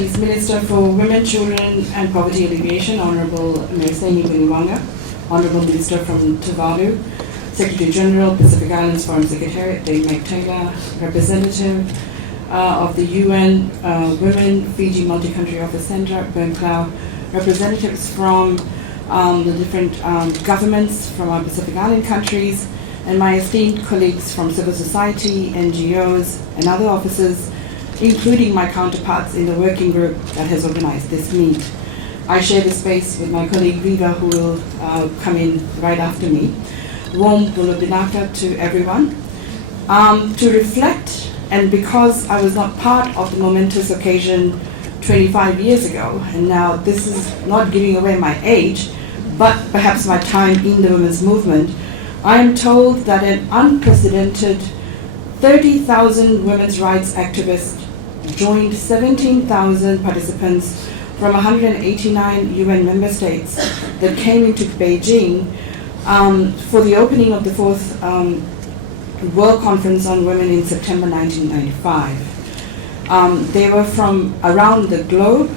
Society's Minister for Women, Children and Poverty Alleviation, Honorable Nalini Singh, Honorable Minister from Tuvalu, Secretary General, Pacific Islands Forum Secretariat, Dave McTaylor, Representative of the UN Women Fiji Multi-Country Office Center, Ben Clow, representatives from the different governments from our Pacific Island countries, and my esteemed colleagues from civil society, NGOs, and other offices, including my counterparts in the working group that has organized this meet. I share the space with my colleague Viva, who will come in right after me. Warm Bulabinaka to everyone. To reflect, and because I was not part of the momentous occasion 25 years ago, and now this is not giving away my age, but perhaps my time in the women's movement, I am told that an unprecedented 30,000 women's rights activists joined 17,000 participants from 189 UN member states that came into Beijing for the opening of the 4th World Conference on Women in September 1995. They were from around the globe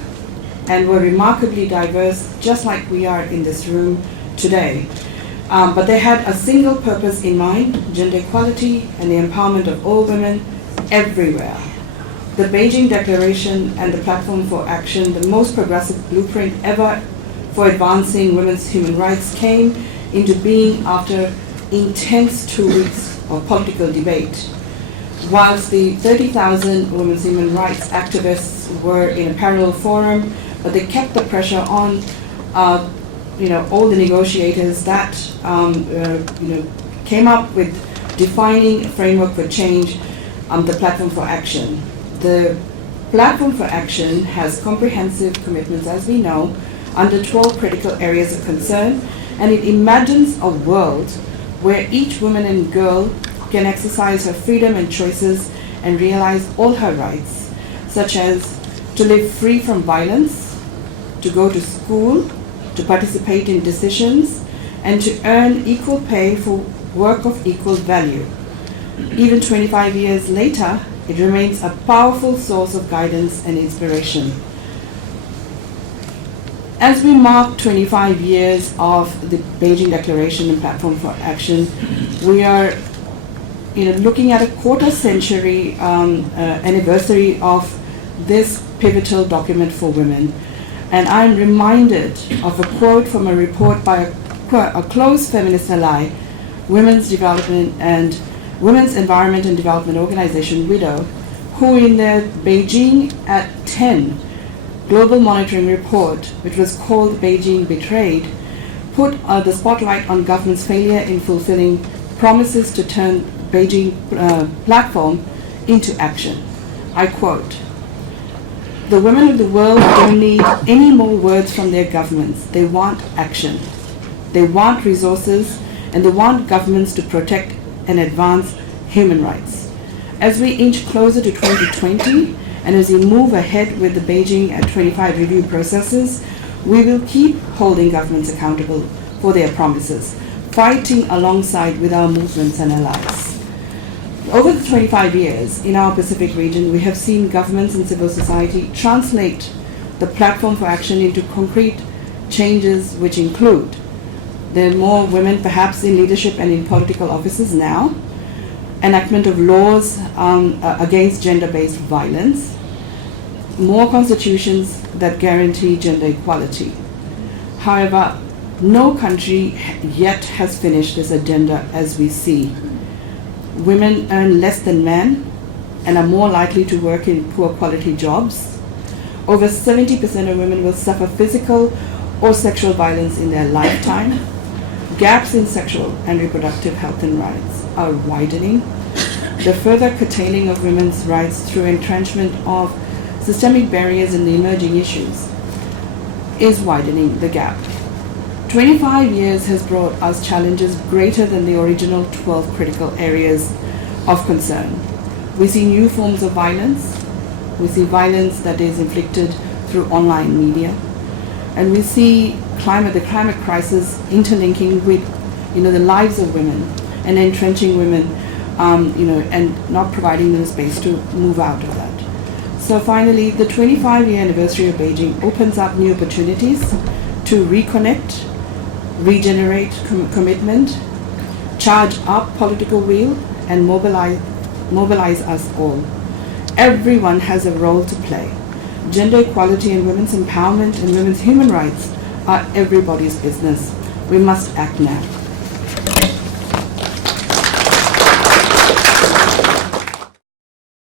and were remarkably diverse, just like we are in this room today. But they had a single purpose in mind: gender equality and the empowerment of all women everywhere. The Beijing Declaration and the Platform for Action, the most progressive blueprint ever for advancing women's human rights, came into being after intense 2 weeks of political debate. Whilst the 30,000 women's human rights activists were in a parallel forum, but they kept the pressure on all the negotiators that came up with defining a framework for change, the Platform for Action. The Platform for Action has comprehensive commitments, as we know, under 12 critical areas of concern, and it imagines a world where each woman and girl can exercise her freedom and choices and realize all her rights, such as to live free from violence, to go to school, to participate in decisions, and to earn equal pay for work of equal value. Even 25 years later, it remains a powerful source of guidance and inspiration. As we mark 25 years of the Beijing Declaration and Platform for Action, we are looking at a quarter-century anniversary of this pivotal document for women. And I'm reminded of a quote from a report by a close feminist ally, Women's Environment and Development Organization, WIDO, who in their Beijing at 10 global monitoring report, which was called Beijing Betrayed, put the spotlight on government's failure in fulfilling promises to turn Beijing platform into action. I quote, "The women of the world don't need any more words from their governments. They want action. They want resources, and they want governments to protect and advance human rights." As we inch closer to 2020, and as we move ahead with the Beijing at 25 review processes, we will keep holding governments accountable for their promises, fighting alongside with our movements and allies. Over the 25 years in our Pacific region, we have seen governments and civil society translate the Platform for Action into concrete changes, which include there are more women perhaps in leadership and in political offices now, enactment of laws against gender-based violence, more constitutions that guarantee gender equality. However, no country yet has finished this agenda as we see. Women earn less than men and are more likely to work in poor quality jobs. Over 70% of women will suffer physical or sexual violence in their lifetime. Gaps in sexual and reproductive health and rights are widening. The further curtailing of women's rights through entrenchment of systemic barriers in the emerging issues is widening the gap. 25 years has brought us challenges greater than the original 12 critical areas of concern. We see new forms of violence. We see violence that is inflicted through online media. And we see the climate crisis interlinking with the lives of women and entrenching women and not providing them space to move out of that. So finally, the 25-year anniversary of Beijing opens up new opportunities to reconnect, regenerate commitment, charge up political will, and mobilize us all. Everyone has a role to play. Gender equality and women's empowerment and women's human rights are everybody's business. We must act now.